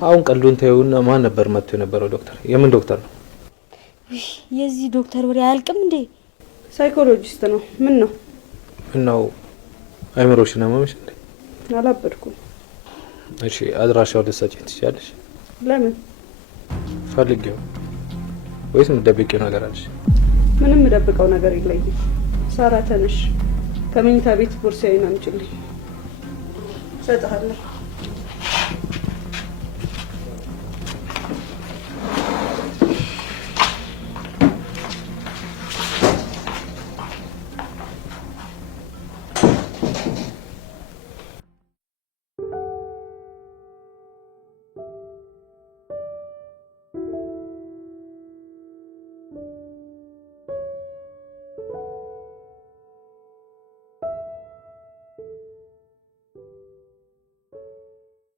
አሁን ቀልዱን ተይውና ማን ነበር መጥቶ የነበረው ዶክተር? የምን ዶክተር ነው? የዚህ ዶክተር ወሬ አያልቅም እንዴ? ሳይኮሎጂስት ነው። ምን ነው? እናው አይምሮሽን አመመሽ እንዴ? አላበድኩም። እሺ አድራሻው ልትሰጪኝ ትችያለሽ? ለምን? ፈልጌው ወይስ የምትደብቂው ነገር አለሽ? ምንም የምደብቀው ነገር የለኝም። ሳራ ተነሽ፣ ከመኝታ ቤት ቦርሳዬን አምጪልኝ። እሰጥሃለሁ።